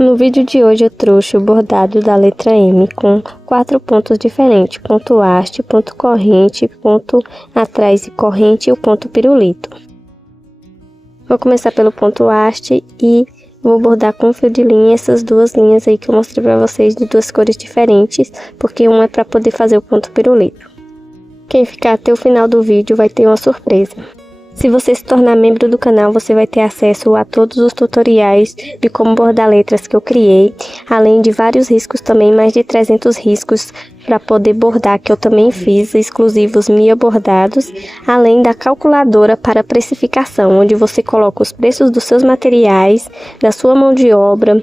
No vídeo de hoje eu trouxe o bordado da letra M com 4 pontos diferentes, ponto haste, ponto corrente, ponto atrás e corrente e o ponto pirulito. Vou começar pelo ponto haste e vou bordar com fio de linha essas duas linhas aí que eu mostrei pra vocês de duas cores diferentes, porque uma é para poder fazer o ponto pirulito. Quem ficar até o final do vídeo vai ter uma surpresa. Se você se tornar membro do canal, você vai ter acesso a todos os tutoriais de como bordar letras que eu criei, além de vários riscos também, mais de 300 riscos para poder bordar que eu também fiz, exclusivos minha bordados, além da calculadora para precificação, onde você coloca os preços dos seus materiais, da sua mão de obra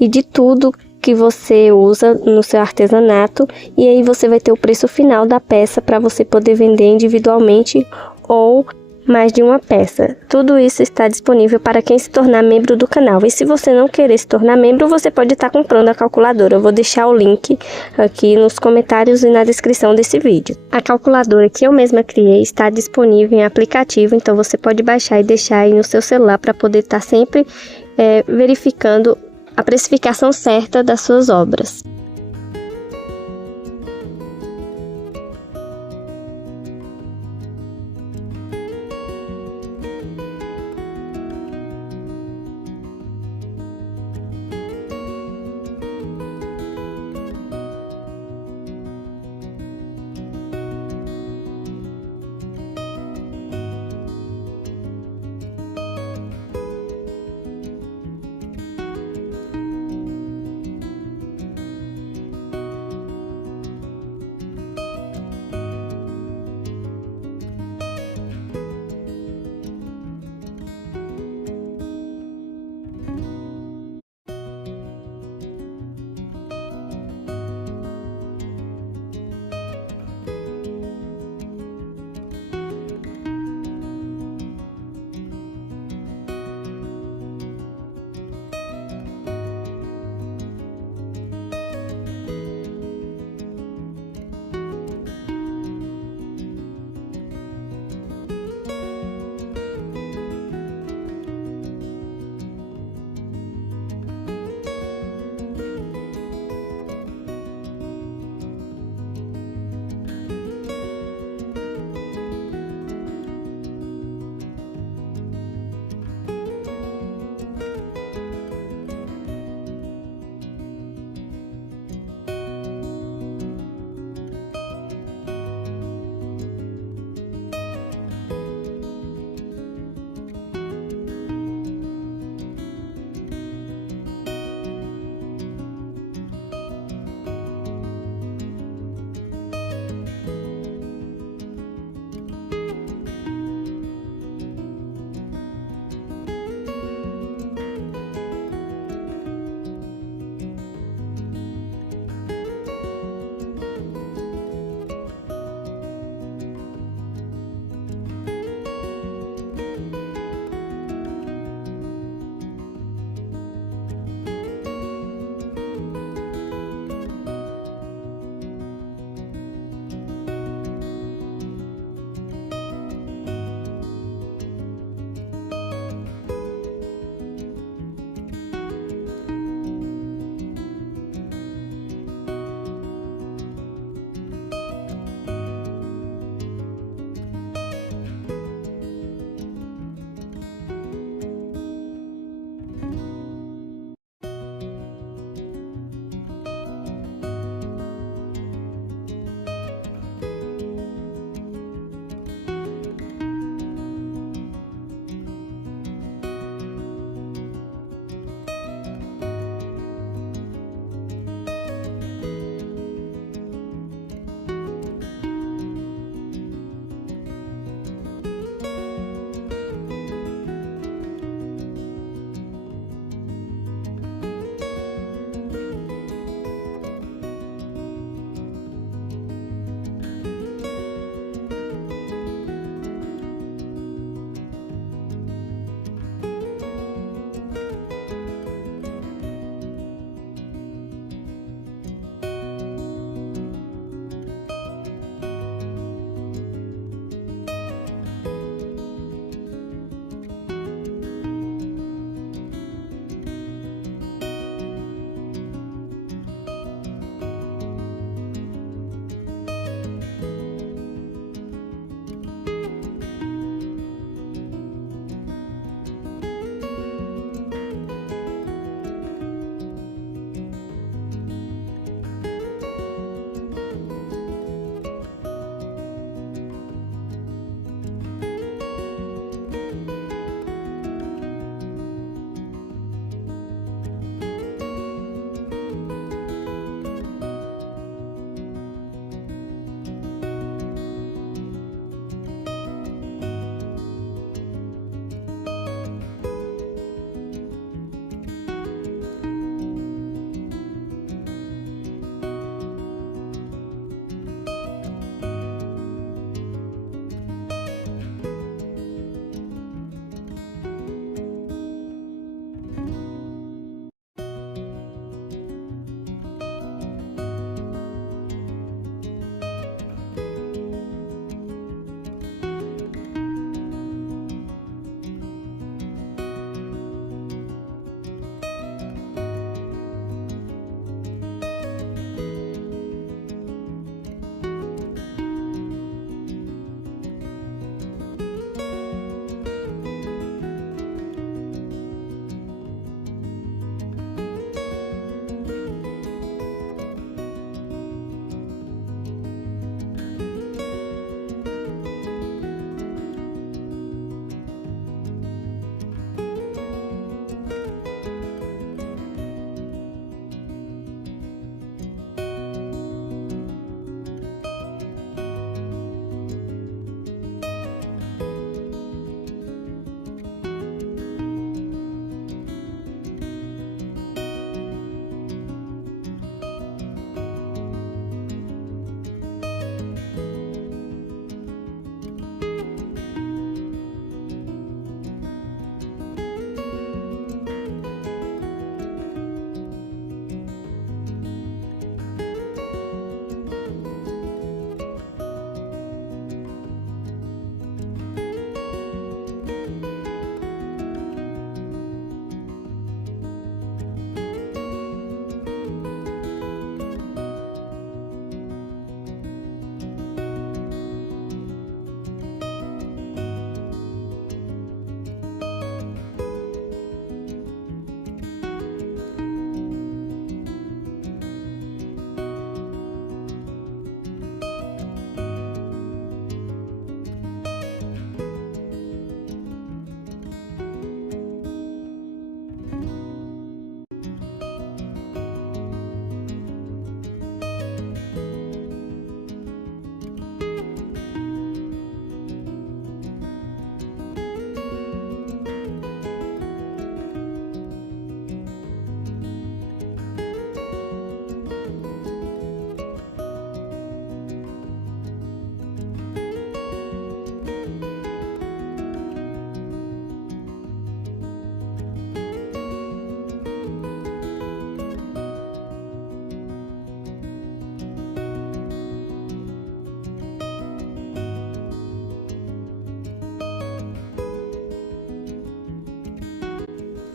e de tudo que você usa no seu artesanato, e aí você vai ter o preço final da peça para você poder vender individualmente ou mais de uma peça. Tudo isso está disponível para quem se tornar membro do canal. E se você não querer se tornar membro, você pode estar comprando a calculadora. Eu vou deixar o link aqui nos comentários e na descrição desse vídeo. A calculadora que eu mesma criei está disponível em aplicativo, então você pode baixar e deixar aí no seu celular para poder estar sempre verificando a precificação certa das suas obras.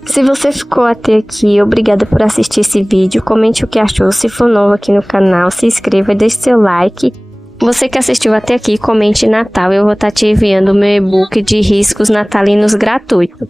Se você ficou até aqui, obrigada por assistir esse vídeo. Comente o que achou. Se for novo aqui no canal, se inscreva e deixe seu like. Você que assistiu até aqui, comente Natal. Eu vou estar te enviando o meu e-book de riscos natalinos gratuito.